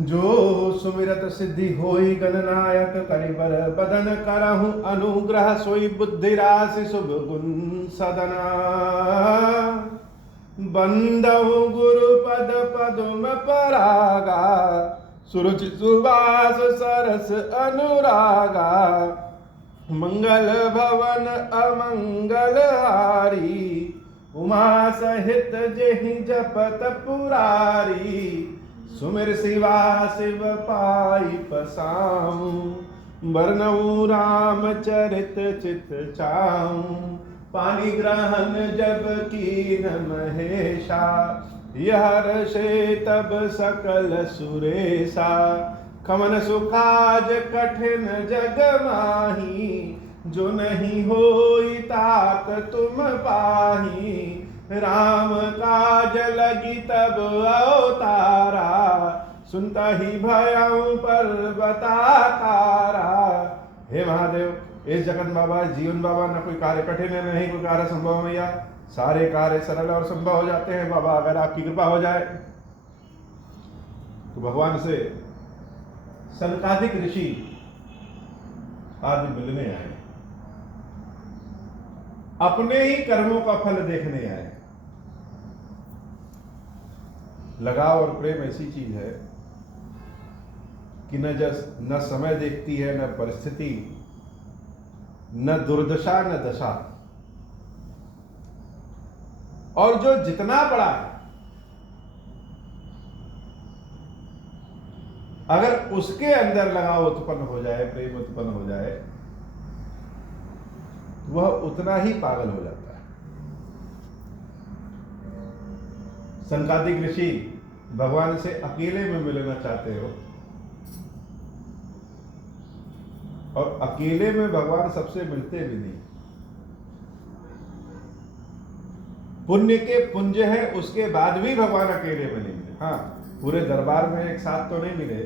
जो सुमिरत सिद्धि होई गणनायक करिबर बदन करहु अनुग्रह सोई बुद्धि राशि शुभ गुण सदना बंदहु गुरु पद पदुम परागा सुरुचि सुवास सरस अनुरागा मंगल भवन अमंगल हारी उमा सहित जेहि जपत पुरारी सुमिर शिवा शिव पाई पसाऊं बरनऊ राम चरित चित चाऊं पानी ग्रहण जब कीन महेशा यह से तब सकल सुरेशा खमन सुखाज कठिन जग माही जो नहीं होई तात तुम पाही राम काज लगी तब अवतारा सुनता ही भयं पर्वताकारा। हे महादेव इस जगत बाबा जीवन बाबा न कोई कार्य कठिन है नहीं कोई कार्य संभव मैया सारे कार्य सरल और संभव हो जाते हैं बाबा अगर आपकी कृपा हो जाए। तो भगवान से सनकादिक ऋषि आदि मिलने आए अपने ही कर्मों का फल देखने आए। लगाव और प्रेम ऐसी चीज है कि न समय देखती है न परिस्थिति न दुर्दशा न दशा और जो जितना बड़ा है अगर उसके अंदर लगाव उत्पन्न हो जाए प्रेम उत्पन्न हो जाए वह उतना ही पागल हो जाता है। सनकादिक ऋषि भगवान से अकेले में मिलना चाहते हो और अकेले में भगवान सबसे मिलते भी नहीं। पुण्य के पुंज है उसके बाद भी भगवान अकेले में नहीं मिले। हाँ पूरे दरबार में एक साथ तो नहीं मिले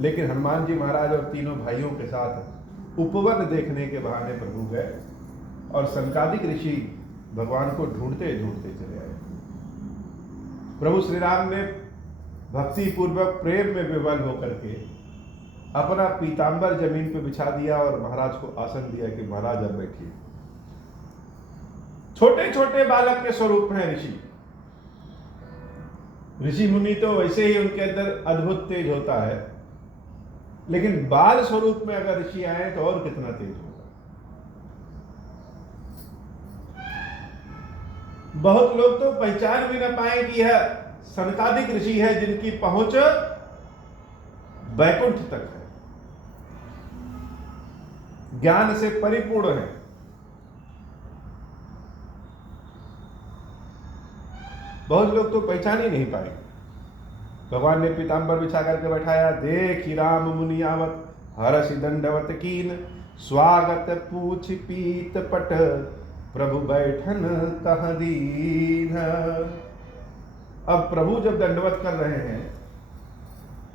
लेकिन हनुमान जी महाराज और तीनों भाइयों के साथ उपवन देखने के बहाने प्रभु गए और सनकादिक ऋषि भगवान को ढूंढते ढूंढते चले आए। प्रभु श्री राम ने भक्ति पूर्वक प्रेम में विवल होकर के अपना पीतांबर जमीन पे बिछा दिया और महाराज को आसन दिया कि महाराज अब बैठिए। छोटे छोटे बालक के स्वरूप हैं ऋषि। ऋषि मुनि तो वैसे ही उनके अंदर अद्भुत तेज होता है लेकिन बाल स्वरूप में अगर ऋषि आए तो और कितना तेज होगा। बहुत लोग तो पहचान भी ना पाए कि यह सनकादिक ऋषि है जिनकी पहुंच वैकुंठ तक है ज्ञान से परिपूर्ण है। बहुत लोग तो पहचान ही नहीं पाए। भगवान ने पीतांबर बिछा करके बैठाया देखी राम मुनि आवत हरषि दंडवत कीन स्वागत पूछ पीत पट प्रभु बैठन तह दीन। अब प्रभु जब दंडवत कर रहे हैं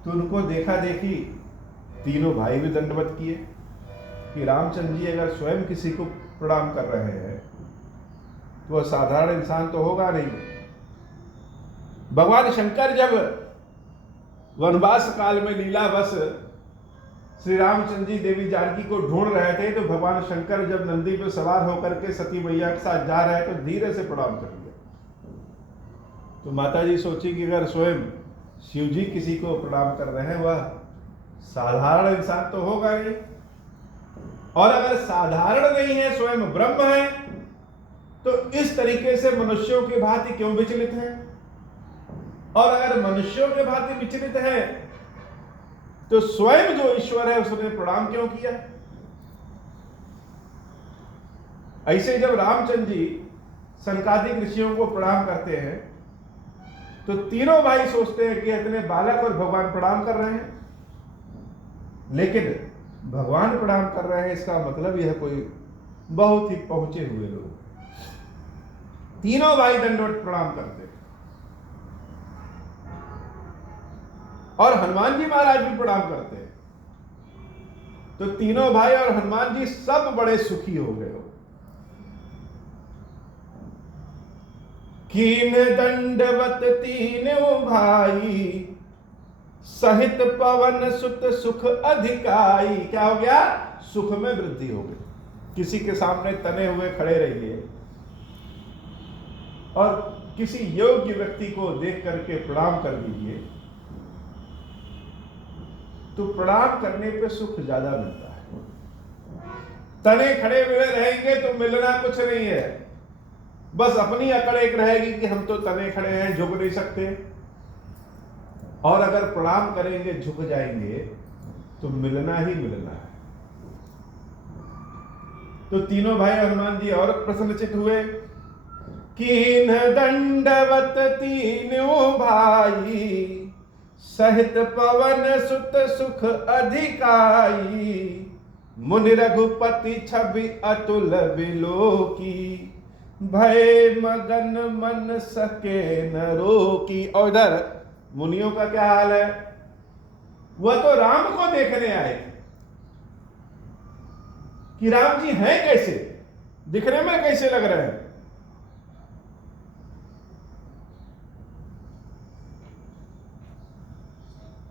तो उनको देखा देखी तीनों भाई भी दंडवत किए कि रामचंद्र जी अगर स्वयं किसी को प्रणाम कर रहे हैं तो वह साधारण इंसान तो होगा नहीं। भगवान शंकर जब वनवास काल में लीलावश श्री रामचंद्र जी देवी जानकी को ढूंढ रहे थे तो भगवान शंकर जब नंदी पर सवार होकर के सती मैया के साथ जा रहे तो धीरे से प्रणाम कर दिया। तो माता जी सोची कि अगर स्वयं शिव जी किसी को प्रणाम कर रहे हैं वह साधारण इंसान तो होगा नहीं और अगर साधारण नहीं है स्वयं ब्रह्म है तो इस तरीके से मनुष्यों की भांति क्यों विचलित है और अगर मनुष्यों के भांति विचलित है तो स्वयं जो ईश्वर है उसने प्रणाम क्यों किया। ऐसे जब रामचंद्र जी सनकादिक ऋषियों को प्रणाम करते हैं तो तीनों भाई सोचते हैं कि इतने बालक और भगवान प्रणाम कर रहे हैं लेकिन भगवान प्रणाम कर रहे हैं इसका मतलब यह कोई बहुत ही पहुंचे हुए लोग। तीनों भाई दंडवत प्रणाम करते हैं और हनुमान जी महाराज भी प्रणाम करते हैं तो तीनों भाई और हनुमान जी सब बड़े सुखी हो गए हो। कीन दंडवत तीनों भाई सहित पवन सुत सुख अधिकाई। क्या हो गया? सुख में वृद्धि हो गई। किसी के सामने तने हुए खड़े रहिए और किसी योग्य व्यक्ति को देख करके प्रणाम कर दीजिए, तो प्रणाम करने पे सुख ज्यादा मिलता है। तने खड़े हुए रहेंगे तो मिलना कुछ नहीं है, बस अपनी अकड़ एक रहेगी कि हम तो तने खड़े हैं, झुक नहीं सकते। और अगर प्रणाम करेंगे, झुक जाएंगे, तो मिलना ही मिलना है। तो तीनों भाई हनुमान जी और प्रसन्नचित हुए। कीन दंडवत तीनों भाई, सहित पवन सुत सुख अधिकाई। मुनि रघुपति छवि अतुल बिलोकी, भय मगन मन सके न रोकी। और इधर मुनियों का क्या हाल है? वह तो राम को देखने आए थे कि राम जी हैं कैसे, दिखने में कैसे लग रहे हैं।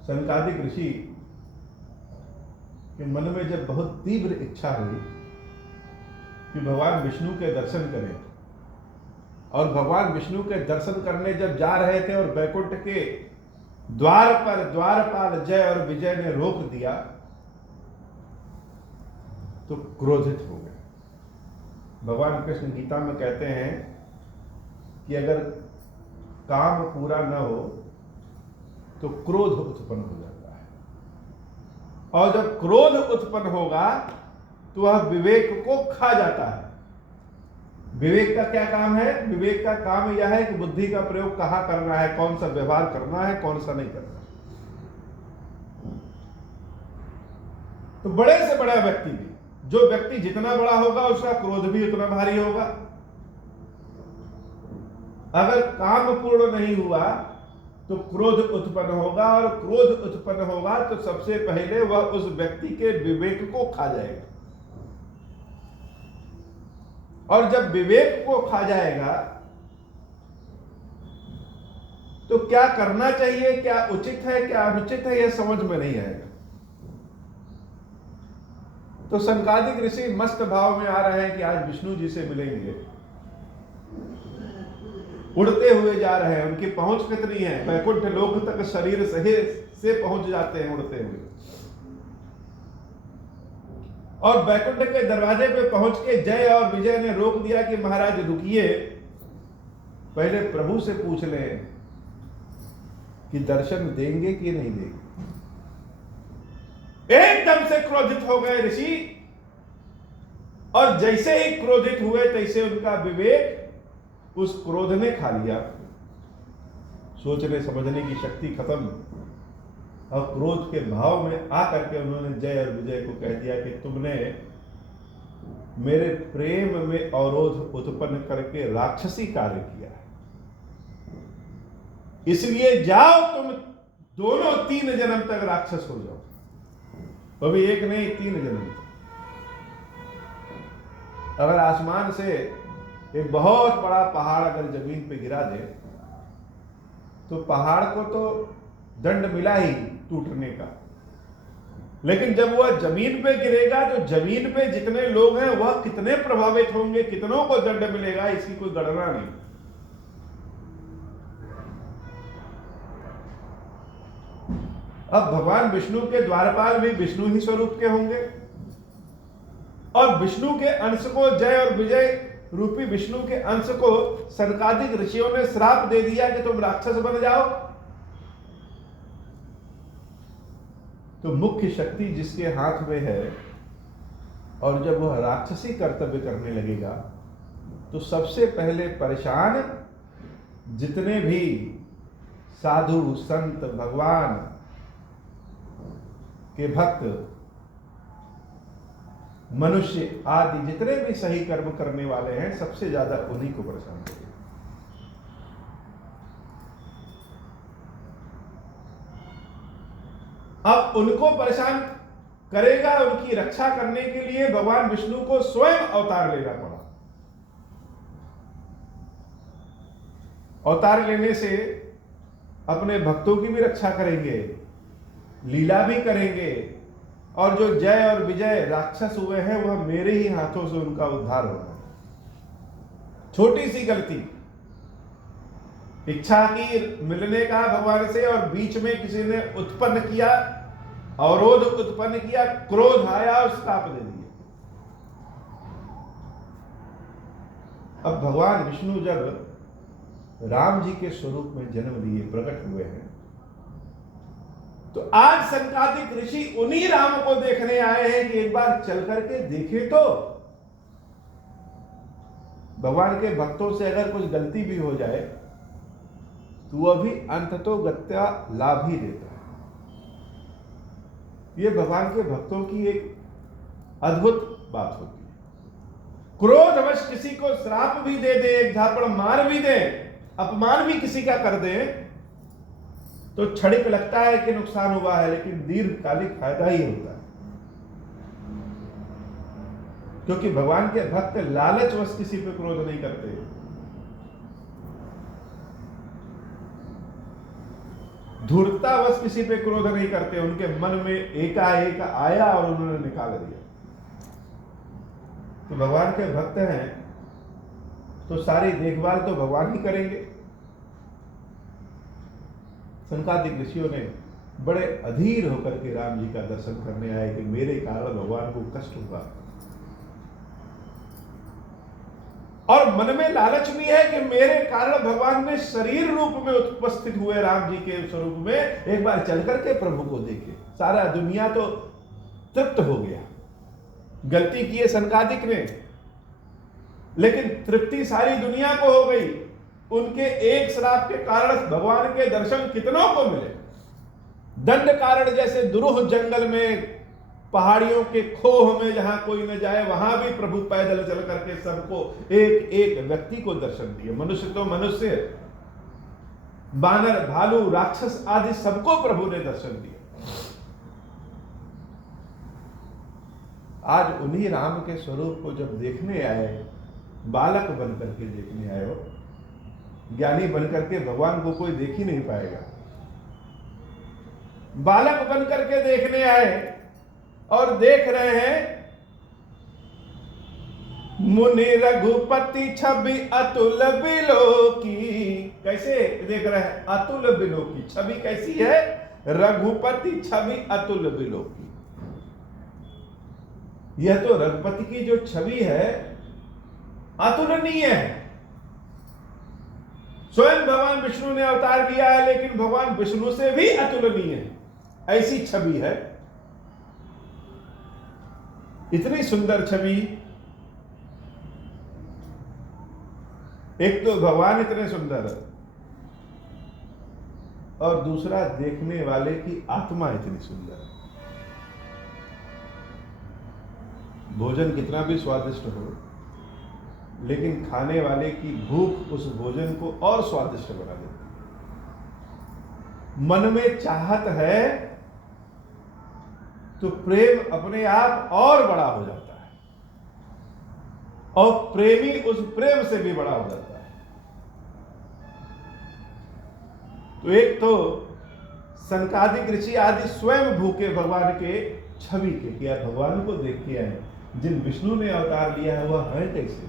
सनकादिक ऋषि के मन में जब बहुत तीव्र इच्छा हुई कि भगवान विष्णु के दर्शन करें, और भगवान विष्णु के दर्शन करने जब जा रहे थे और वैकुंठ के द्वार पर द्वारपाल जय और विजय ने रोक दिया, तो क्रोधित हो गए। भगवान कृष्ण गीता में कहते हैं कि अगर काम पूरा न हो तो क्रोध उत्पन्न हो जाता है, और जब क्रोध उत्पन्न होगा तो वह विवेक को खा जाता है। विवेक का क्या काम है? विवेक का काम यह है कि बुद्धि का प्रयोग कहां करना है, कौन सा व्यवहार करना है, कौन सा नहीं करना। तो बड़े से बड़ा व्यक्ति भी, जो व्यक्ति जितना बड़ा होगा उसका क्रोध भी उतना भारी होगा। अगर काम पूर्ण नहीं हुआ तो क्रोध उत्पन्न होगा, और क्रोध उत्पन्न होगा तो सबसे पहले वह उस व्यक्ति के विवेक को खा जाएगा। और जब विवेक को खा जाएगा तो क्या करना चाहिए, क्या उचित है, क्या अनुचित है, यह समझ में नहीं आएगा। तो सनकादिक ऋषि मस्त भाव में आ रहे हैं कि आज विष्णु जी से मिलेंगे। उड़ते हुए जा रहे हैं, उनकी पहुंच कितनी है, वैकुंठ लोक तक शरीर से पहुंच जाते हैं उड़ते हुए। और वैकुंठ के दरवाजे पे पहुंच के जय और विजय ने रोक दिया कि महाराज रुकिए, पहले प्रभु से पूछ लें कि दर्शन देंगे कि नहीं देंगे। एकदम से क्रोधित हो गए ऋषि, और जैसे ही क्रोधित हुए तैसे उनका विवेक उस क्रोध ने खा लिया। सोचने समझने की शक्ति खत्म, और क्रोध के भाव में आकर के उन्होंने जय और विजय को कह दिया कि तुमने मेरे प्रेम में अवरोध उत्पन्न करके राक्षसी कार्य किया है, इसलिए जाओ तुम दोनों 3 जन्म तक राक्षस हो जाओ। अभी एक नहीं, 3 जन्म तक। अगर आसमान से एक बहुत बड़ा पहाड़ अगर जमीन पे गिरा दे तो पहाड़ को तो दंड मिला ही टूटने का, लेकिन जब वह जमीन पे गिरेगा तो जमीन पे जितने लोग हैं वह कितने प्रभावित होंगे, कितनों को दंड मिलेगा, इसकी कोई गणना नहीं। अब भगवान विष्णु के द्वारपाल भी विष्णु ही स्वरूप के होंगे, और विष्णु के अंश को, जय और विजय रूपी विष्णु के अंश को सनकादिक ऋषियों ने श्राप दे दिया कि तुम राक्षस बन जाओ। तो मुख्य शक्ति जिसके हाथ में है, और जब वह राक्षसी कर्तव्य करने लगेगा तो सबसे पहले परेशान जितने भी साधु संत भगवान के भक्त मनुष्य आदि जितने भी सही कर्म करने वाले हैं, सबसे ज्यादा उन्हीं को परेशान करेगा। अब उनको परेशान करेगा, उनकी रक्षा करने के लिए भगवान विष्णु को स्वयं अवतार लेना पड़ा। अवतार लेने से अपने भक्तों की भी रक्षा करेंगे लीला भी करेंगे, और जो जय और विजय राक्षस हुए हैं वह मेरे ही हाथों से उनका उद्धार होगा। छोटी सी गलती, इच्छा की मिलने का भगवान से, और बीच में किसी ने उत्पन्न किया, अवरोध उत्पन्न किया, क्रोध आया और श्राप दे दिया। अब भगवान विष्णु जब राम जी के स्वरूप में जन्म लिए, प्रकट हुए हैं, तो आज संकादिक ऋषि उन्हीं राम को देखने आए हैं कि एक बार चल करके देखे तो। भगवान के भक्तों से अगर कुछ गलती भी हो जाए तो वह भी अंततो गत्या लाभ ही देता है। यह भगवान के भक्तों की एक अद्भुत बात होती है। क्रोधवश किसी को श्राप भी दे दे, एक झापड़ मार भी दे, अपमान भी किसी का कर दे, तो क्षणिक लगता है कि नुकसान हुआ है, लेकिन दीर्घकालिक फायदा ही होता है। क्योंकि भगवान के भक्त लालचवश किसी पे क्रोध नहीं करते। धूर्ततावश किसी पे क्रोध नहीं करते। उनके मन में एकाएक आया और उन्होंने निकाल दिया। तो भगवान के भक्त हैं तो सारी देखभाल तो भगवान ही करेंगे। संकादिक ऋषियों ने बड़े अधीर होकर के राम जी का दर्शन करने आए कि मेरे कारण भगवान को कष्ट हुआ, और मन में लालच भी है कि मेरे कारण भगवान ने शरीर रूप में उपस्थित हुए राम जी के स्वरूप में एक बार चल करके प्रभु को देखे। सारा दुनिया तो तृप्त हो गया। गलती की है संकादिक ने, लेकिन तृप्ति सारी दुनिया को हो गई। उनके एक श्राप के कारण भगवान के दर्शन कितनों को मिले। दंड कारण जैसे दुरूह जंगल में, पहाड़ियों के खोह में जहां कोई न जाए, वहां भी प्रभु पैदल चल करके सबको, एक एक व्यक्ति को दर्शन दिए। मनुष्य तो मनुष्य, बानर, भालू, राक्षस आदि सबको प्रभु ने दर्शन दिए। आज उन्हीं राम के स्वरूप को जब देखने आए, बालक बन करके देखने आए हो। ज्ञानी बनकर के भगवान को कोई देख ही नहीं पाएगा। बालक बन करके देखने आए और देख रहे हैं मुनि रघुपति छवि अतुल बिलोकी। कैसे देख रहे हैं? अतुल बिलोकी। छवि कैसी है? रघुपति छवि अतुल बिलोकी। यह तो रघुपति की जो छवि है अतुलनीय है। स्वयं भगवान विष्णु ने अवतार लिया है, लेकिन भगवान विष्णु से भी अतुलनीय है, ऐसी छवि है। इतनी सुंदर छवि। एक तो भगवान इतने सुंदर है, और दूसरा देखने वाले की आत्मा इतनी सुंदर है। भोजन कितना भी स्वादिष्ट हो, लेकिन खाने वाले की भूख उस भोजन को और स्वादिष्ट बना देती है। मन में चाहत है तो प्रेम अपने आप और बड़ा हो जाता है, और प्रेमी उस प्रेम से भी बड़ा हो जाता है। तो एक तो संकादिक ऋषि आदि स्वयं भूखे भगवान के छवि के, क्या भगवान को देख के आए। जिन विष्णु ने अवतार लिया है वह है कैसे,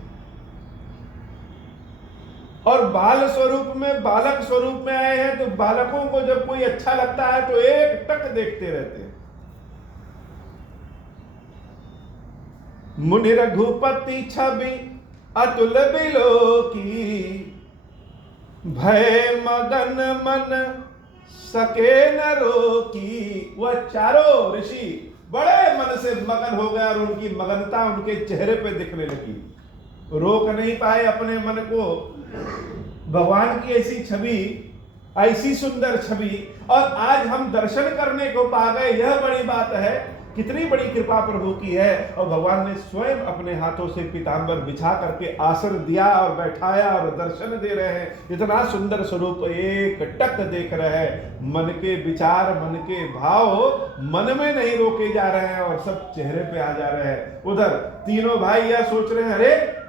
और बाल स्वरूप में, बालक स्वरूप में आए हैं। तो बालकों को जब कोई अच्छा लगता है तो एक टक देखते रहते हैं। मुनि रघुपति छवि अतुल बिलोकी, भय मदन मन सके न रोकी। वह चारों ऋषि बड़े मन से मगन हो गए, और उनकी मगनता उनके चेहरे पे दिखने लगी। रोक नहीं पाए अपने मन को। भगवान की ऐसी छवि, ऐसी सुंदर छवि, और आज हम दर्शन करने को पा गए, यह बड़ी बात है। कितनी बड़ी कृपा प्रभु की है। और भगवान ने स्वयं अपने हाथों से पीतांबर बिछा करके आसन दिया और बैठाया और दर्शन दे रहे हैं। इतना सुंदर स्वरूप एक टक देख रहे हैं। मन के विचार, मन के भाव मन में नहीं रोके जा रहे हैं, और सब चेहरे पे आ जा रहे हैं। उधर तीनों भाई यह सोच रहे हैं, अरे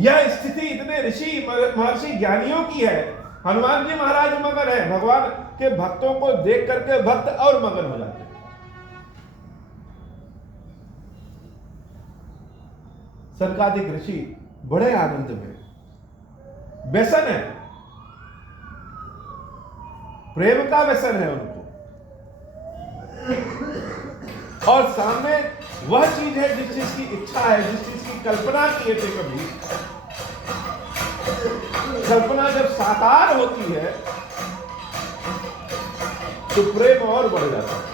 यह स्थिति इतने ऋषि महर्षि ज्ञानियों की है, हनुमान जी महाराज मगन है, भगवान के भक्तों को देख करके भक्त और मगन हो जाते हैं। सनकादिक ऋषि बड़े आनंद में, व्यसन है, प्रेम का व्यसन है उनको, और सामने वह चीज है जिस चीज की इच्छा है, जिस चीज की कल्पना किए थे कभी, कल्पना जब साकार होती है तो प्रेम और बढ़ जाता है।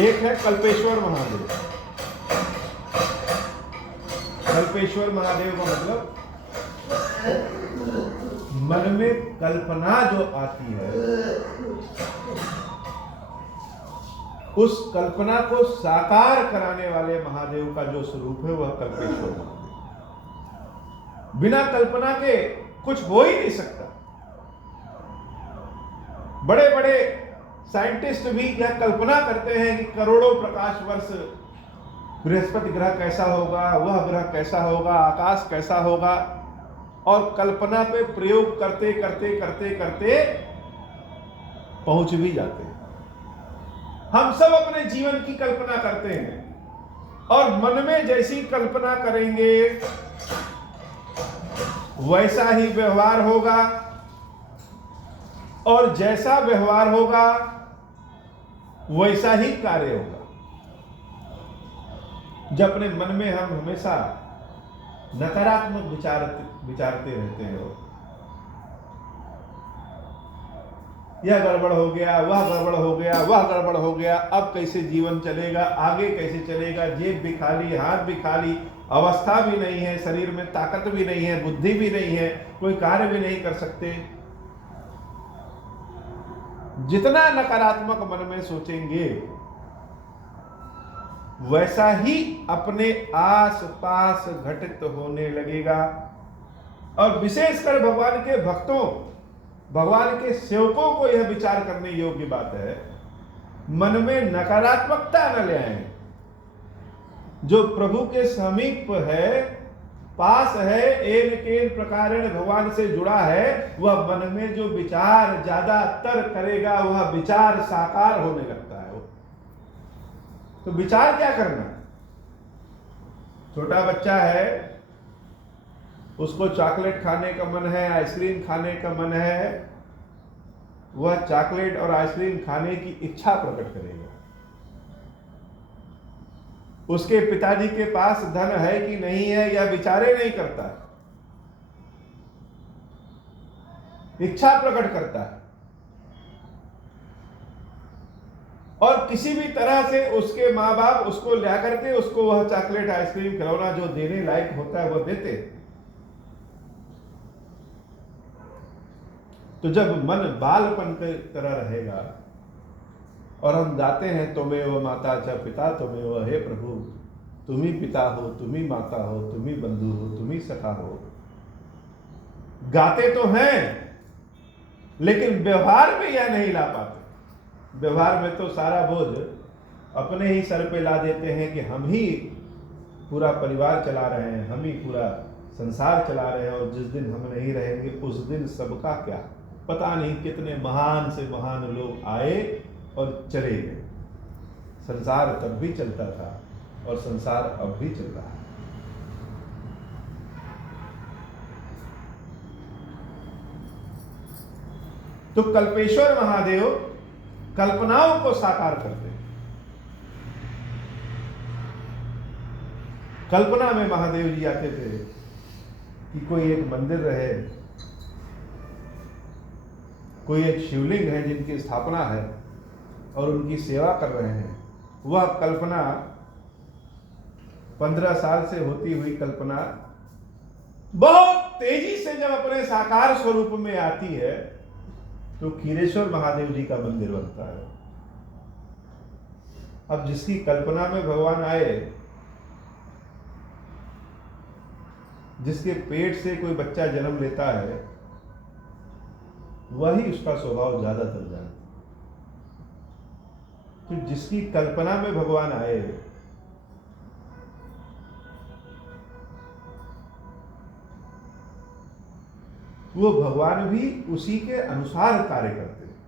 एक है कल्पेश्वर महादेव। कल्पेश्वर महादेव का मतलब मन में कल्पना जो आती है, उस कल्पना को साकार कराने वाले महादेव का जो स्वरूप है वह कल्पेश्वर महादेव। बिना कल्पना के कुछ हो ही नहीं सकता। बड़े बड़े साइंटिस्ट भी यह कल्पना करते हैं कि करोड़ों प्रकाश वर्ष बृहस्पति ग्रह कैसा होगा, वह ग्रह कैसा होगा, आकाश कैसा होगा, और कल्पना पे प्रयोग करते करते करते करते पहुंच भी जाते हैं। हम सब अपने जीवन की कल्पना करते हैं और मन में जैसी कल्पना करेंगे वैसा ही व्यवहार होगा, और जैसा व्यवहार होगा वैसा ही कार्य होगा। जब अपने मन में हम हमेशा नकारात्मक विचारते रहते हो, यह गड़बड़ हो गया, वह गड़बड़ हो गया, वह गड़बड़ हो गया, अब कैसे जीवन चलेगा, आगे कैसे चलेगा, जेब भी खाली, हाथ भी खाली, अवस्था भी नहीं है, शरीर में ताकत भी नहीं है, बुद्धि भी नहीं है, कोई कार्य भी नहीं कर सकते। जितना नकारात्मक मन में सोचेंगे वैसा ही अपने आस पास घटित होने लगेगा। और विशेषकर भगवान के भक्तों, भगवान के सेवकों को यह विचार करने योग्य बात है, मन में नकारात्मकता न ले आए। जो प्रभु के समीप है, पास है, एन केन प्रकारेण भगवान से जुड़ा है, वह मन में जो विचार ज्यादातर करेगा वह विचार साकार होने लगता है। तो विचार क्या करना है? छोटा बच्चा है, उसको चॉकलेट खाने का मन है, आइसक्रीम खाने का मन है, वह चॉकलेट और आइसक्रीम खाने की इच्छा प्रकट करेगा। उसके पिताजी के पास धन है कि नहीं है यह विचारे नहीं करता, इच्छा प्रकट करता है। और किसी भी तरह से उसके माँ बाप उसको ला करके उसको वह चॉकलेट आइसक्रीम खिलौना जो देने लायक होता है वह देते। तो जब मन बालपन की तरह रहेगा और हम गाते हैं त्वमेव माता च पिता त्वमेव, हे प्रभु तुम ही पिता हो, तुम ही माता हो, तुम ही बंधु हो, तुम ही सखा हो, गाते तो हैं लेकिन व्यवहार में यह नहीं ला पाते। व्यवहार में तो सारा बोझ अपने ही सर पे ला देते हैं कि हम ही पूरा परिवार चला रहे हैं, हम ही पूरा संसार चला रहे हैं, और जिस दिन हम नहीं रहेंगे उस दिन सबका क्या। पता नहीं कितने महान से महान लोग आए और चले गए। संसार तब भी चलता था और संसार अब भी चल रहा है। तो कल्पेश्वर महादेव कल्पनाओं को साकार करते हैं। कल्पना में महादेव जी आते थे कि कोई एक मंदिर रहे, कोई एक शिवलिंग है जिनकी स्थापना है और उनकी सेवा कर रहे हैं। वह कल्पना 15 साल से होती हुई कल्पना बहुत तेजी से जब अपने साकार स्वरूप में आती है तो खीरेश्वर महादेव जी का मंदिर बनता है। अब जिसकी कल्पना में भगवान आए, जिसके पेट से कोई बच्चा जन्म लेता है, वही उसका स्वभाव ज्यादातर जानता। तो जिसकी कल्पना में भगवान आए, वो भगवान भी उसी के अनुसार कार्य करते हैं।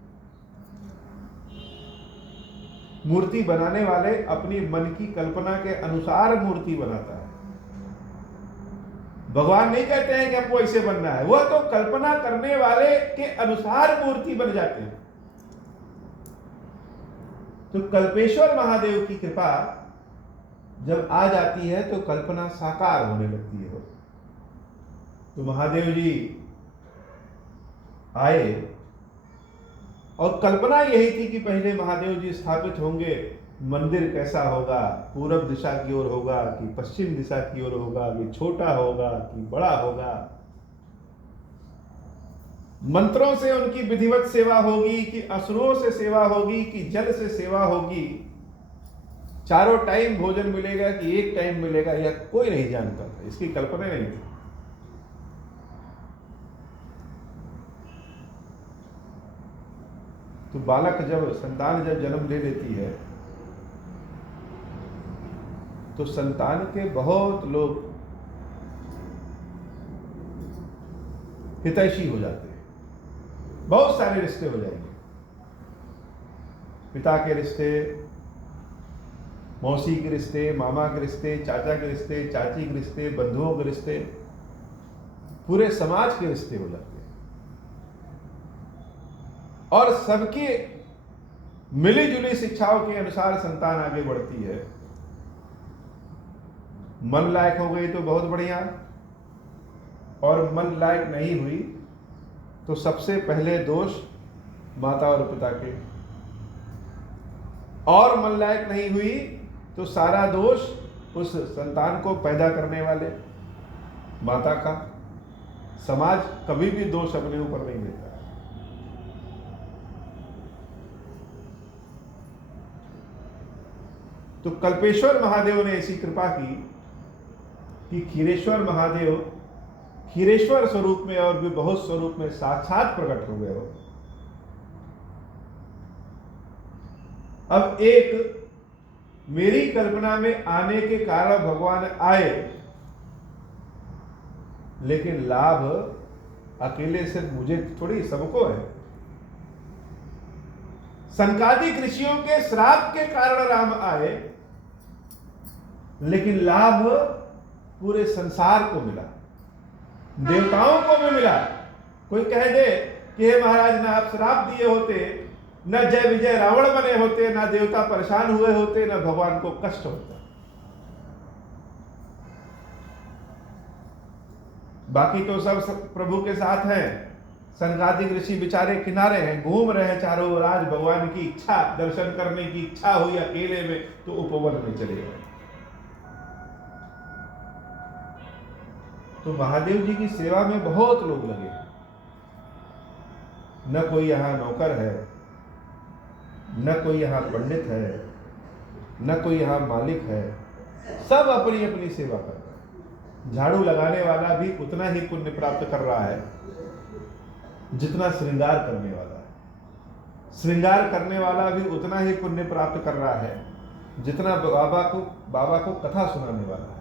मूर्ति बनाने वाले अपनी मन की कल्पना के अनुसार मूर्ति बनाता है। भगवान नहीं कहते हैं कि हमको ऐसे बनना है, वह तो कल्पना करने वाले के अनुसार मूर्ति बन जाते हैं। तो कल्पेश्वर महादेव की कृपा जब आ जाती है तो कल्पना साकार होने लगती है। तो महादेव जी आए और कल्पना यही थी कि पहले महादेव जी स्थापित होंगे, मंदिर कैसा होगा, पूरब दिशा की ओर होगा कि पश्चिम दिशा की ओर होगा, कि छोटा होगा कि बड़ा होगा, मंत्रों से उनकी विधिवत सेवा होगी कि असुरों से सेवा होगी कि जल से सेवा होगी, चारों टाइम भोजन मिलेगा कि एक टाइम मिलेगा, यह कोई नहीं जानता था, इसकी कल्पना नहीं थी। तो बालक जब संतान जब जन्म ले लेती है तो संतान के बहुत लोग हितैषी हो जाते हैं, बहुत सारे रिश्ते हो जाएंगे। पिता के रिश्ते, मौसी के रिश्ते, मामा के रिश्ते, चाचा के रिश्ते, चाची के रिश्ते, बंधुओं के रिश्ते, पूरे समाज के रिश्ते हो जाते हैं। और सबकी मिली जुली शिक्षाओं के अनुसार संतान आगे बढ़ती है। मन लायक हो गई तो बहुत बढ़िया, और मन लायक नहीं हुई तो सबसे पहले दोष माता और पिता के, और मन लायक नहीं हुई तो सारा दोष उस संतान को पैदा करने वाले माता का। समाज कभी भी दोष अपने ऊपर नहीं लेता। तो कल्पेश्वर महादेव ने ऐसी कृपा की कि क्षीरेश्वर महादेव क्षीरेश्वर स्वरूप में और भी बहुत स्वरूप में साक्षात प्रकट हो गए हो। अब एक मेरी कल्पना में आने के कारण भगवान आए, लेकिन लाभ अकेले सिर्फ मुझे थोड़ी, सबको है। सनकादिक ऋषियों के श्राप के कारण राम आए, लेकिन लाभ पूरे संसार को मिला, देवताओं को भी मिला। कोई कह दे कि हे महाराज, ना आप श्राप दिए होते, न जय विजय रावण बने होते, ना देवता परेशान हुए होते, ना भगवान को कष्ट होता। बाकी तो सब प्रभु के साथ हैं। सनकादिक ऋषि बेचारे किनारे हैं, घूम रहे हैं चारों ओर। आज भगवान की इच्छा, दर्शन करने की इच्छा हुई अकेले में तो उपवन में चले गए। तो महादेव जी की सेवा में बहुत लोग लगे। न कोई यहां नौकर है, न कोई यहां पंडित है, न कोई यहां मालिक है, सब अपनी अपनी सेवा कर रहे हैं। झाड़ू लगाने वाला भी उतना ही पुण्य प्राप्त कर रहा है जितना श्रृंगार करने वाला है। श्रृंगार करने वाला भी उतना ही पुण्य प्राप्त कर रहा है जितना बाबा को कथा सुनाने वाला है।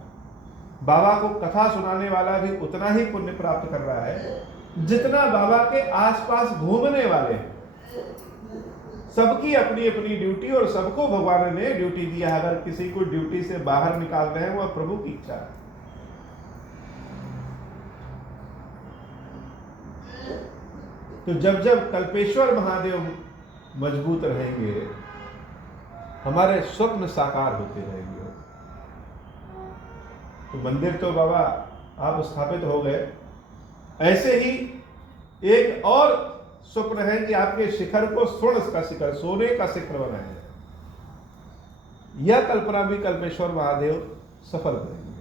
बाबा को कथा सुनाने वाला भी उतना ही पुण्य प्राप्त कर रहा है जितना बाबा के आसपास घूमने वाले। सबकी अपनी अपनी ड्यूटी, और सबको भगवान ने ड्यूटी दिया। अगर किसी को ड्यूटी से बाहर निकाल रहे हैं, वह प्रभु की इच्छा है। तो जब जब कल्पेश्वर महादेव मजबूत रहेंगे, हमारे स्वप्न साकार होते रहेंगे। तो मंदिर तो बाबा आप स्थापित हो गए, ऐसे ही एक और स्वप्न है कि आपके शिखर को स्वर्ण का शिखर, सोने का शिखर बनाए। यह कल्पना भी कल्पेश्वर महादेव सफल करेंगे।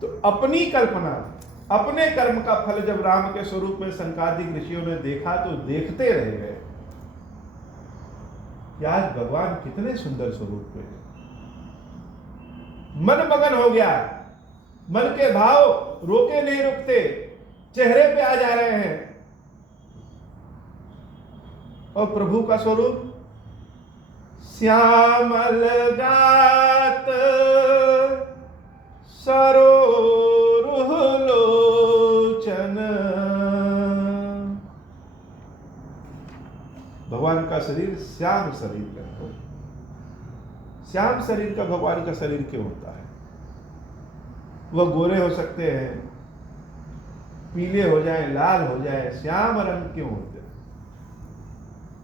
तो अपनी कल्पना, अपने कर्म का फल जब राम के स्वरूप में सनकादिक ऋषियों ने देखा तो देखते रह गए कि आज भगवान कितने सुंदर स्वरूप में। मन मगन हो गया, मन के भाव रोके नहीं रुकते, चेहरे पे आ जा रहे हैं। और प्रभु का स्वरूप श्यामल गात सरोरुह शरीर श्याम शरीर कहते हैं। श्याम शरीर का भगवान का शरीर क्यों होता है? वह गोरे हो सकते हैं, पीले हो जाए, लाल हो जाए, श्याम रंग क्यों होते हैं?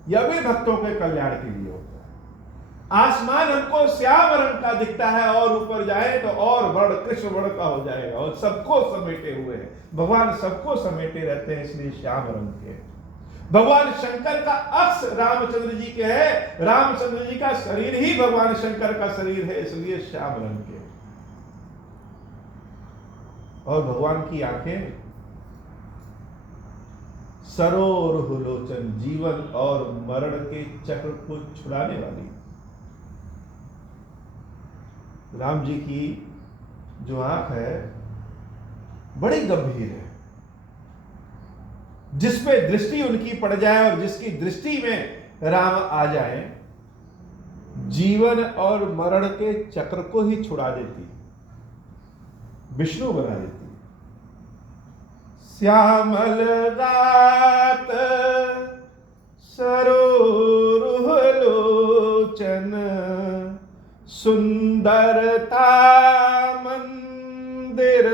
यह भी भक्तों के कल्याण के लिए होता है। आसमान हमको श्याम रंग का दिखता है और ऊपर जाए तो और वर्ण कृष्ण वर्ण का हो जाएगा और सबको समेटे हुए हैं। भगवान सबको समेटे रहते हैं, इसलिए श्याम रंग के। भगवान शंकर का अक्ष रामचंद्र जी के है, रामचंद्र जी का शरीर ही भगवान शंकर का शरीर है, इसलिए श्याम रंग के। और भगवान की आंखें सरोरुह लोचन, जीवन और मरण के चक्र को छुड़ाने वाली। राम जी की जो आंख है बड़ी गंभीर है, जिस पे दृष्टि उनकी पड़ जाए और जिसकी दृष्टि में राम आ जाए, जीवन और मरण के चक्र को ही छुड़ा देती, विष्णु बना देती। श्यामल गात सरोरुह लोचन, सुंदरता मंदिर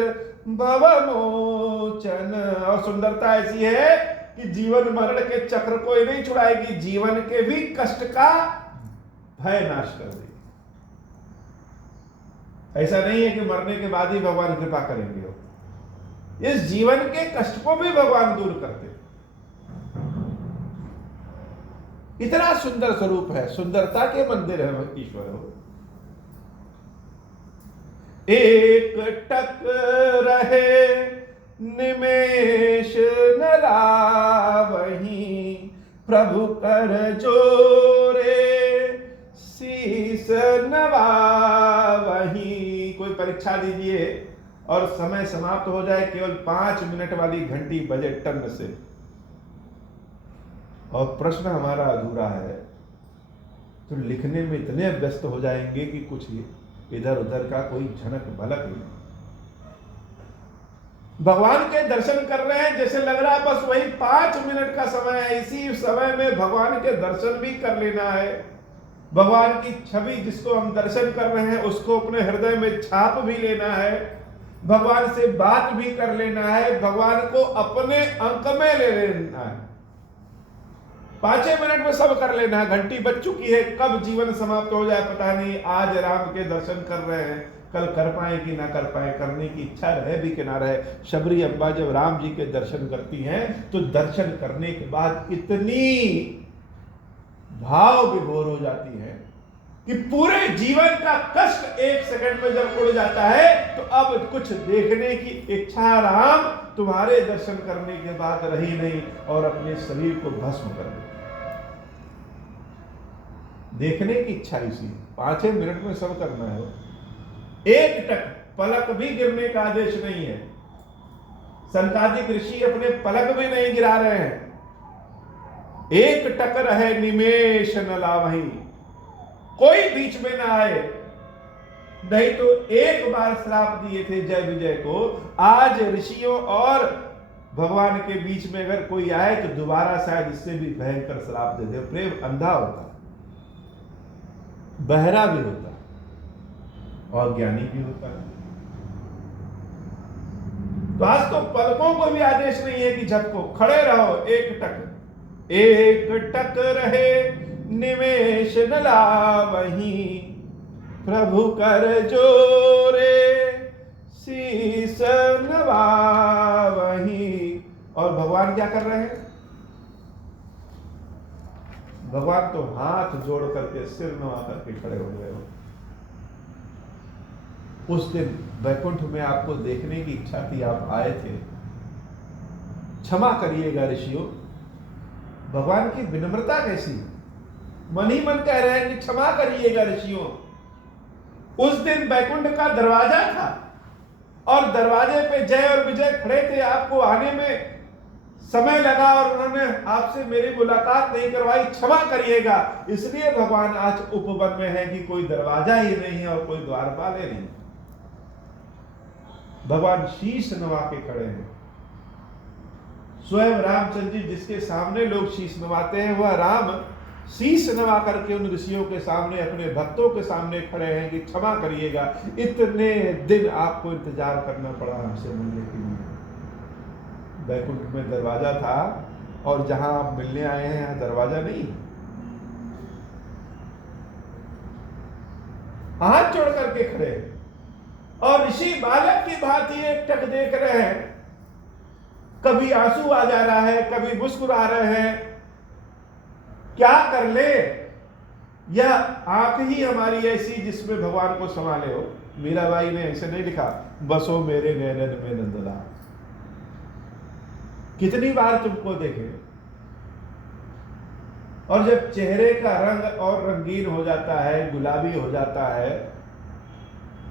भवमोचन। और सुंदरता ऐसी है कि जीवन मरण के चक्र को ही नहीं छुड़ाएगी, जीवन के भी कष्ट का भय नाश कर देगी। ऐसा नहीं है कि मरने के बाद ही भगवान कृपा करेंगे, इस जीवन के कष्ट को भी भगवान दूर करते। इतना सुंदर स्वरूप है, सुंदरता के मंदिर है ईश्वर हो। एक टक रहे निमेष न लावहीं, प्रभु कर जोरे शीस नवावहीं। कोई परीक्षा दीजिए और समय समाप्त हो जाए, केवल 5 मिनट वाली घंटी बजे टन से, और प्रश्न हमारा अधूरा है, तो लिखने में इतने व्यस्त हो जाएंगे कि कुछ इधर उधर का कोई झनक भलक नहीं। भगवान के दर्शन कर रहे हैं, जैसे लग रहा है बस वही 5 मिनट का समय है, इसी समय में भगवान के दर्शन भी कर लेना है। भगवान की छवि जिसको हम दर्शन कर रहे हैं उसको अपने हृदय में छाप भी लेना है, भगवान से बात भी कर लेना है, भगवान को अपने अंक में ले लेना है। 5 मिनट में सब कर लेना है। घंटी बज चुकी है, कब जीवन समाप्त हो जाए पता नहीं। आज राम के दर्शन कर रहे हैं, कल कर पाए कि ना कर पाए, करने की इच्छा रहे भी कि ना रहे। शबरी अम्बा जब राम जी के दर्शन करती हैं तो दर्शन करने के बाद इतनी भाव विभोर हो जाती है कि पूरे जीवन का कष्ट 1 सेकंड में जब उड़ जाता है तो अब कुछ देखने की इच्छा राम तुम्हारे दर्शन करने के बाद रही नहीं, और अपने शरीर को भस्म कर दे। देखने की इच्छा इसी 5 मिनट में सब करना है। एक टक पलक भी गिरने का आदेश नहीं है। संतादिक ऋषि अपने पलक भी नहीं गिरा रहे हैं। एक टक रहे निमेष न लावहीं, कोई बीच में ना आए। नहीं तो एक बार श्राप दिए थे जय विजय को, आज ऋषियों और भगवान के बीच में अगर कोई आए तो दोबारा शायद इससे भी भयंकर श्राप दे दे। प्रेम अंधा होता है, बहरा भी होता है और ज्ञानी भी होता है। तो आज तो पलकों को भी आदेश नहीं है कि झपको, खड़े रहो। एक टक रहे निमेष न लावहीं, प्रभु कर जोरे शीस नवावहीं। और भगवान क्या कर रहे हैं? भगवान तो हाथ जोड़ करके सिर नवा करके खड़े हो गए हो। उस दिन वैकुंठ में आपको देखने की इच्छा थी, आप आए थे। क्षमा करिएगा ऋषियों, भगवान की विनम्रता कैसी, मन ही मन कह रहे हैं कि क्षमा करिएगा ऋषियों। उस दिन वैकुंठ का दरवाजा था और दरवाजे पे जय और विजय खड़े थे, आपको आने में समय लगा और उन्होंने आपसे मेरी मुलाकात नहीं करवाई, क्षमा करिएगा। इसलिए भगवान आज उपवन में है कि कोई दरवाजा ही नहीं है और कोई द्वारपाल ही नहीं। भगवान शीश नवा के खड़े हैं। स्वयं रामचंद्र जी जिसके सामने लोग शीश नवाते हैं, वह राम शीश नवा करके उन ऋषियों के सामने, अपने भक्तों के सामने खड़े हैं कि क्षमा करिएगा, इतने दिन आपको इंतजार करना पड़ा हमसे मिलने के लिए। बैकुंठ में दरवाजा था और जहां आप मिलने आए हैं यहां दरवाजा नहीं। हाथ जोड़ करके खड़े और ऋषि बालक की भांति एकटक देख रहे हैं। कभी आंसू आ जा रहा है, कभी मुस्कुरा रहे हैं। क्या कर ले, यह आंख ही हमारी ऐसी जिसमें भगवान को संभाले हो। मीराबाई ने ऐसे नहीं लिखा, बसो मेरे नैनन में नंदलाल। कितनी बार तुमको देखे। और जब चेहरे का रंग और रंगीन हो जाता है, गुलाबी हो जाता है,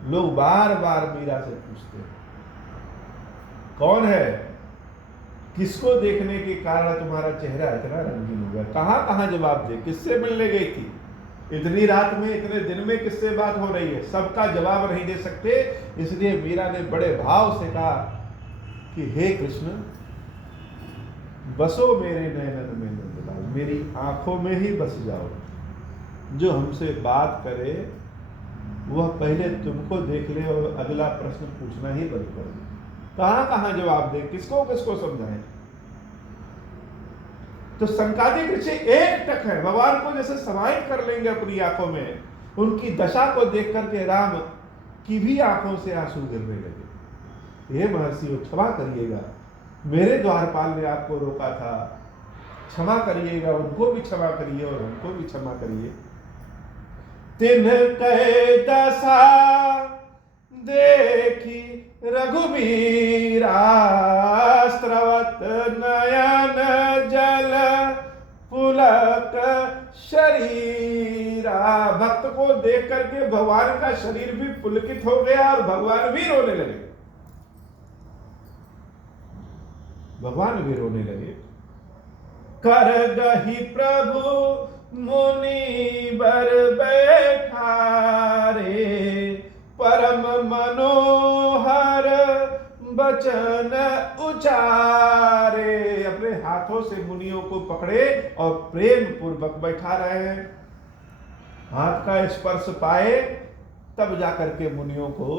लोग बार बार मीरा से पूछते हैं कौन है, किसको देखने के कारण तुम्हारा चेहरा इतना रंगीन हो गया। कहां कहां जवाब दे, किससे मिलने गई थी, इतनी रात में, इतने दिन में किससे बात हो रही है। सबका जवाब नहीं दे सकते, इसलिए मीरा ने बड़े भाव से कहा कि हे कृष्ण, बसो मेरे नैनन में नंदलाल, मेरी आंखों में ही बस जाओ। जो हमसे बात करे वह पहले तुमको देख ले और अगला प्रश्न पूछना ही बंद कर दे। कहां कहां जवाब दे, किसको किसको समझाएं। तो संकादिक ऋषि एक टक है, भगवान को जैसे समाहित कर लेंगे अपनी आंखों में। उनकी दशा को देख करके राम की भी आंखों से आंसू गिरने लगे। हे महर्षियों, क्षमा करिएगा, मेरे द्वारपाल ने आपको रोका था, क्षमा करिएगा, उनको भी क्षमा करिए और हमको भी क्षमा करिए। तिन कहे दशा देखी रघुबीरा, स्रवत नयन जल पुलक शरीरा। भक्त को देख करके भगवान का शरीर भी पुलकित हो गया और भगवान भी रोने लगे। भगवान भी रोने लगे। कर गही प्रभु मुनि बर बैठारे, परम मनोहर बचन उचारे। अपने हाथों से मुनियों को पकड़े और प्रेम पूर्वक बैठा रहे हैं। हाथ का स्पर्श पाए तब जाकर के मुनियों को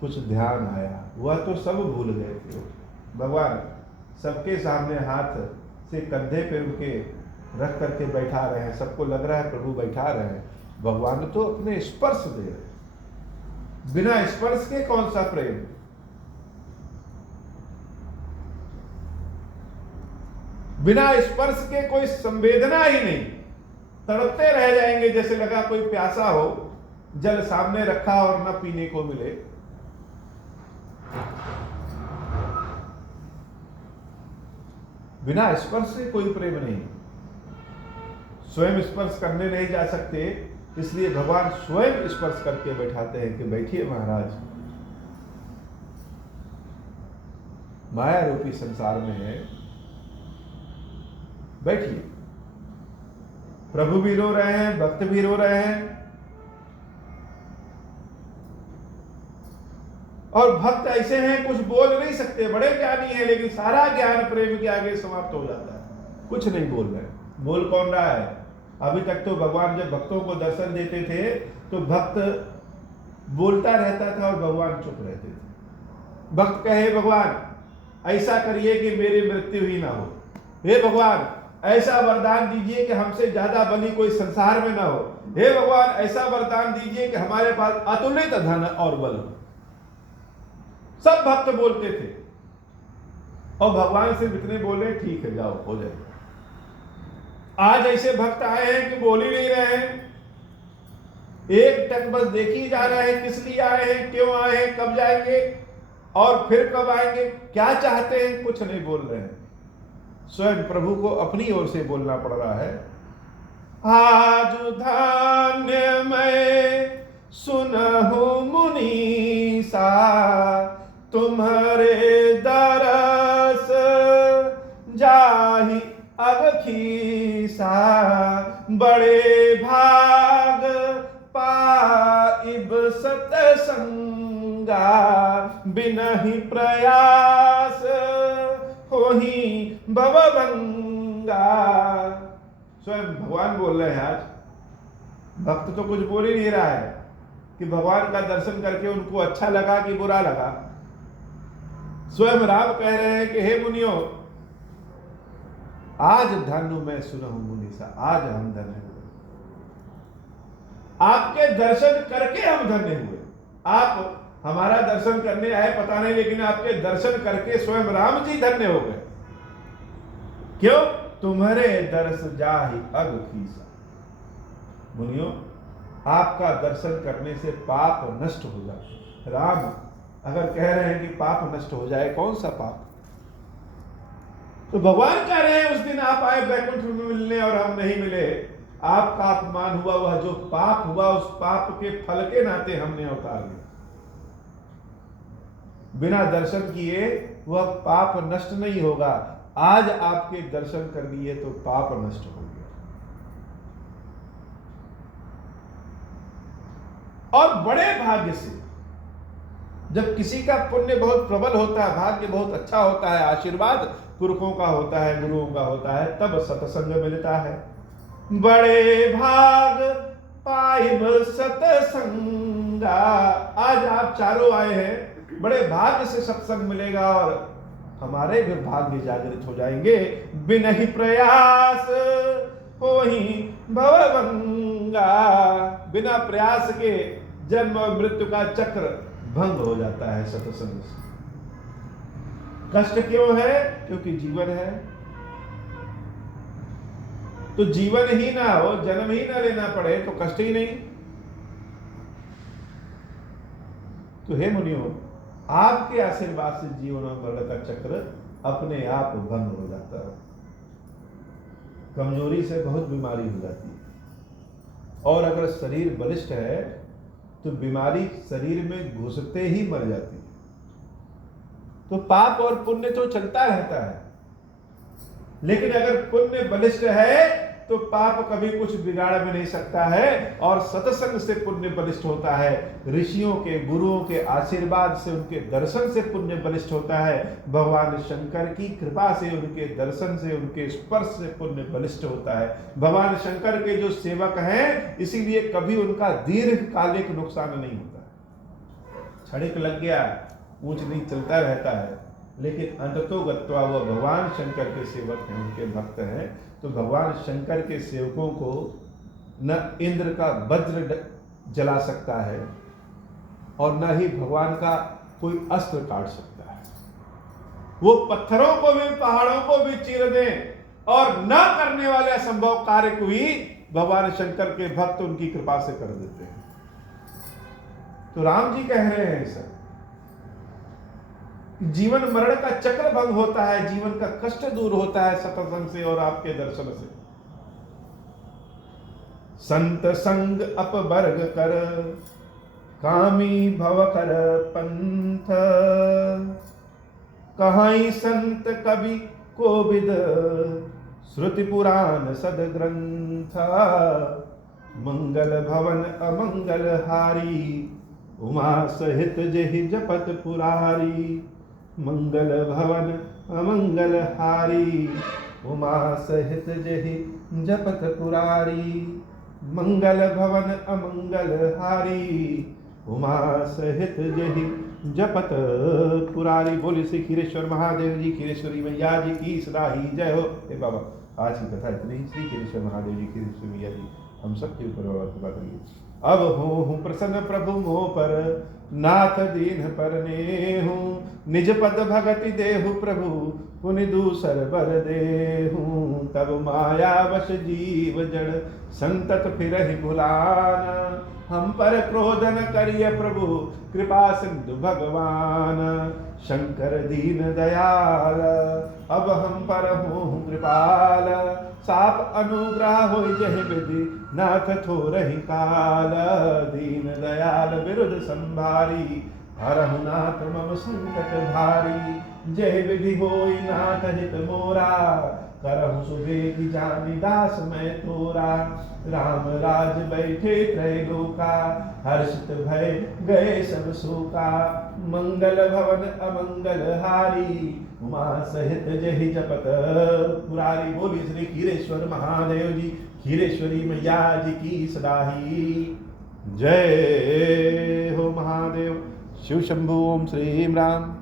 कुछ ध्यान आया। वह तो सब भूल गए थे। भगवान सबके सामने हाथ से कंधे पे उनके रख करके बैठा रहे हैं। सबको लग रहा है प्रभु बैठा रहे हैं। भगवान तो अपने स्पर्श दे रहे हैं। बिना स्पर्श के कौन सा प्रेम। बिना स्पर्श के कोई संवेदना ही नहीं। तड़पते रह जाएंगे, जैसे लगा कोई प्यासा हो, जल सामने रखा और न पीने को मिले। बिना स्पर्श से कोई प्रेम नहीं। स्वयं स्पर्श करने नहीं जा सकते, इसलिए भगवान स्वयं स्पर्श करके बैठाते हैं कि बैठिए महाराज, माया रूपी संसार में है, बैठिए। प्रभु भी रो रहे हैं, भक्त भी रो रहे हैं। और भक्त ऐसे हैं कुछ बोल नहीं सकते, बड़े ज्ञानी हैं, लेकिन सारा ज्ञान प्रेम के आगे समाप्त हो जाता है। कुछ नहीं बोल रहे। बोल कौन रहा है? अभी तक तो भगवान जब भक्तों को दर्शन देते थे तो भक्त बोलता रहता था और भगवान चुप रहते थे। भक्त कहे भगवान ऐसा करिए कि मेरी मृत्यु ही ना हो। हे भगवान ऐसा वरदान दीजिए कि हमसे ज्यादा बलि कोई संसार में ना हो। हे भगवान ऐसा वरदान दीजिए कि हमारे पास अतुलित धन और बल हो। सब भक्त बोलते थे और भगवान से इतने बोले ठीक है जाओ हो जाए। आज ऐसे भक्त आए हैं कि बोल ही नहीं रहे हैं, एक टक बस देखी जा रहे हैं, किस लिए आए हैं, क्यों आए हैं, कब जाएंगे और फिर कब आएंगे, क्या चाहते हैं, कुछ नहीं बोल रहे हैं। स्वयं प्रभु को अपनी ओर से बोलना पड़ रहा है। आज धान्य में सुनहु मुनीसा, तुम्हारे दरस जाहि अब खीसा। बड़े भाग पाइब सतसंगा, बिनहि प्रयास होहि भवभंगा। स्वयं भगवान बोल रहे हैं। आज भक्त तो कुछ बोल ही नहीं रहा है कि भगवान का दर्शन करके उनको अच्छा लगा कि बुरा लगा। स्वयं राम कह रहे हैं कि हे मुनियों, आज धन्य मैं सुनहु मुनीसा, आज हम धन्य हुए, आपके दर्शन करके हम धन्य हुए। आप हमारा दर्शन करने आए पता नहीं, लेकिन आपके दर्शन करके स्वयं राम जी धन्य हो गए। क्यों? तुम्हारे दर्श जाहि अग खीसा। मुनियों, आपका दर्शन करने से पाप नष्ट हो जाए। राम अगर कह रहे हैं कि पाप नष्ट हो जाए, कौन सा पाप? तो भगवान कह रहे हैं उस दिन आप आए बैकुंठ में मिलने और हम नहीं मिले, आपका अपमान हुआ, वह जो पाप हुआ उस पाप के फल के नाते हमने अवतार लिया। बिना दर्शन किए वह पाप नष्ट नहीं होगा। आज आपके दर्शन कर लिए तो पाप नष्ट हो गया। और बड़े भाग्य से, जब किसी का पुण्य बहुत प्रबल होता है, भाग्य बहुत अच्छा होता है, आशीर्वाद पुरखों का होता है, गुरुओं का होता है, तब सत्संग मिलता है। बड़े भाग पाइब सत्संगा। आज आप चारों आए हैं, बड़े भाग्य से सत्संग मिलेगा और हमारे भी भाग्य जागृत हो जाएंगे। बिना ही प्रयास हो ही भवभंगा। बिना प्रयास के जन्म और मृत्यु का चक्र भंग हो जाता है सत्संग से। कष्ट क्यों है? क्योंकि जीवन है। तो जीवन ही ना हो, जन्म ही ना लेना पड़े तो कष्ट ही नहीं। तो हे मुनियों, आपके आशीर्वाद से जीवन और मरण का चक्र अपने आप भंग हो जाता है। कमजोरी से बहुत बीमारी हो जाती है, और अगर शरीर बलिष्ठ है तो बीमारी शरीर में घुसते ही मर जाती है। तो पाप और पुण्य तो चलता रहता है, लेकिन अगर पुण्य बलिष्ठ है तो पाप कभी कुछ बिगाड़ भी नहीं सकता है, और सत्संग से पुण्य बलिष्ठ होता है। ऋषियों के, गुरुओं के आशीर्वाद से, उनके दर्शन से पुण्य बलिष्ठ होता है। भगवान शंकर की कृपा से, उनके दर्शन से, उनके स्पर्श से पुण्य बलिष्ठ होता है। भगवान शंकर के जो सेवक हैं, इसीलिए कभी उनका दीर्घकालिक नुकसान नहीं होता। क्षणिक लग गया, ऊंच नीच चलता रहता है, लेकिन अंततो गत्वा वह भगवान शंकर के सेवक हैं, उनके भक्त हैं। तो भगवान शंकर के सेवकों को न इंद्र का वज्र जला सकता है और न ही भगवान का कोई अस्त्र काट सकता है। वो पत्थरों को भी, पहाड़ों को भी चीर दें और न करने वाले असंभव कार्य को ही भगवान शंकर के भक्त उनकी कृपा से कर देते हैं। तो राम जी कह रहे हैं सर, जीवन मरण का चक्र भंग होता है, जीवन का कष्ट दूर होता है सत्संग से और आपके दर्शन से। संत संग अपवर्ग कर, कामी भव कर पंथ, कहाई संत कवि कोविद, श्रुति पुराण सदग्रंथ, मंगल भवन अमंगल हारी, उमा सहित जेहि जपत पुरारी। मंगल भवन अमंगल हारी, उमा सहित जेहि जपत पुरारी। मंगल भवन अमंगल हारी, उमा सहित जेहि जपत पुरारी। बोले श्री खीरेश्वर महादेव जी, खीरेश्वरी मैया जी की सदाही जय हो। हे बाबा, आज की कथा इतनी ही। श्री खीरेश्वर महादेव जी, खीरेश्वरी मैया जी हम सबके ऊपर कृपा करिए। अब हूँ प्रसन्न प्रभु मोह पर, नाथ दीन पर नेहू, निज पद भगति देहु प्रभु, पुनि दूसर बर देहू। तब माया वश जीव जड़, संतत फिरहि भुलाना, हम पर क्रोध न करिय प्रभु, कृपा सिंधु भगवान। शंकर दीन दयाल, अब हम पर हूँ कृपाल, साप अनुग्रह हो जहि विधि, नाथ थोरहि काल। दीन दयाल विरुद्ध संभारी, हरहु नाथ मम संकट भारी। जय विधि होई नाथ हित मोरा, करहु सुबेद जानि दास मैं तोरा। राम राज बैठे त्रैलोका, हर्षित भय गए सब शोका। मंगल भवन अमंगल हारी, उमा सहित जहि जपत पुरारी। बोली श्री खीरेश्वर महादेव जी, खीरेश्वरी मैया जी की सदाही जय हो। महादेव शिव शंभु। ओम श्री राम।